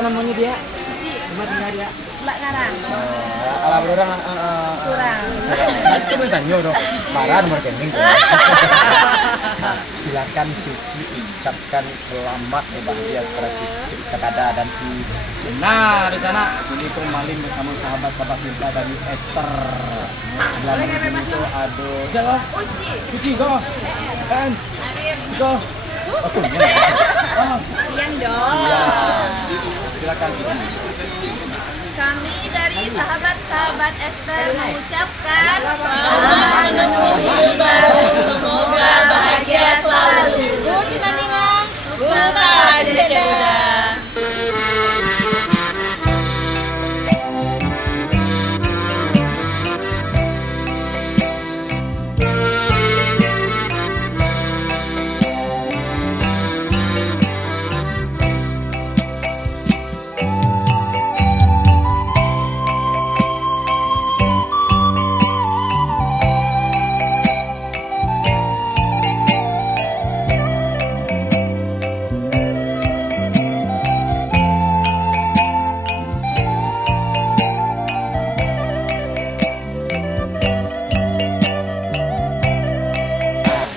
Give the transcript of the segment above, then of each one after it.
namanya dia? Suci. Rumah tinggal dia? Mbak Karang. Kalau orang Surang. itu bertanya dong. Marah nomor rekening. Silakan Suci ucapkan selamat bahagia kepada dan si Nah di sana ini kembali bersama sahabat-sahabat kita dari Esther. Sebelah mana itu ada siapa? Uci. Suci kok. Kan? Kok. Aku nih. Yang dong. Iya. Silakan Suci. Kami dari sahabat-sahabat Esther mengucapkan selamat menempuh hidup baru. Semoga bahagia selalu. Cina Minang. Putra Ceda.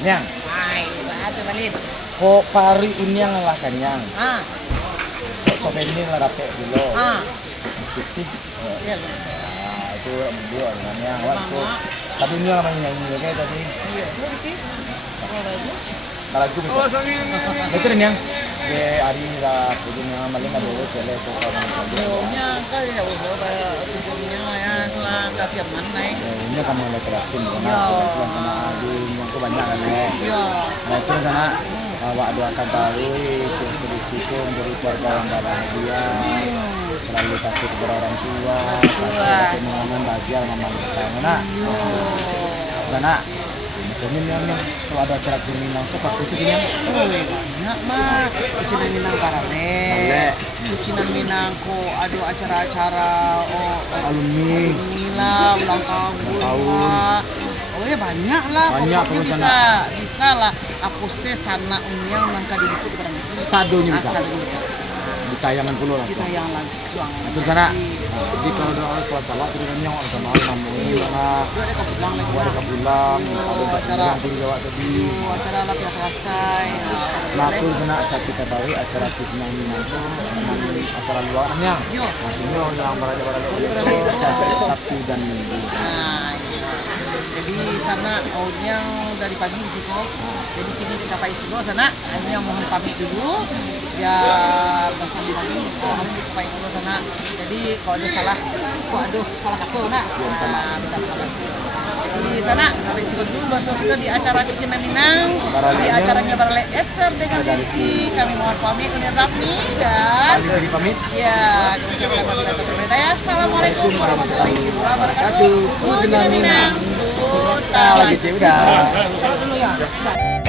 Nyang, Ay, batu balik. kok pari unyang lah kanyang. Ah, Kok souvenir lah rapek dulu. ah. Putih. Iya, Nah, itu dua orangnya. Waktu Mama. tapi ini namanya nyanyi kayak tadi. iya. Sedikit. Kalau itu, Kalau itu betul yang di hari ini lah punya maling ada lo cele kok orang saja. baunya kan ya udah kayak tujuannya ya tuh kayak mana? Ini kamu mulai kerasin karena Iya. sebelah sana ada yang aku banyak kan ya. Iya. Nah itu sana awak doakan tahu si itu menjadi keluarga yang bahagia. Selalu takut kepada orang tua, takut mengalami bahagia sama kita. Mana? Iya. Sana ini yang kalau ada acara kriminal siapa khususnya? Oh, banyak mah. Cina Minang Parale. Cina Minang kok ada acara-acara Alumni. lah, ulang tahun lah. Oh ya banyak lah. Banyak Pokoknya pokoknya bisa lah. Aku sih sana unyang nangka di buku kepada itu. Sadonya bisa. Sadonya bisa. Di tayangan puluh lah. Kita yang langsung. Terus sana. Jadi kalau ada salah-salah terus yang orang kenal namanya mana? Itu ada kepulang lagi. Ada kabulang, ada acara yang Jawa tadi. acara lapia selesai. Nah, aku sana saksi ketahui acara fitnah itu acara luarnya. Yo. Maksudnya yang berada-berada Sabtu dan Minggu. Nah, iya. Jadi sana yang dari pagi di situ. Jadi kita pagi dulu sana. Ini yang mohon pamit dulu. Ya bersama lagi. Kita pamit dulu sana. Jadi kalau ada salah, salah satu nak. Minta maaf. Di sana sampai situ dulu besok kita di acara Cina Minang. Di acaranya Barale Esther dengan Rizky. Kami mohon pamit Unia Zafni dan Dari pamit. ya kita pamit atau berbeda ya. Assalamualaikum warahmatullahi wabarakatuh. Cina Minang. Putra Lagi udah.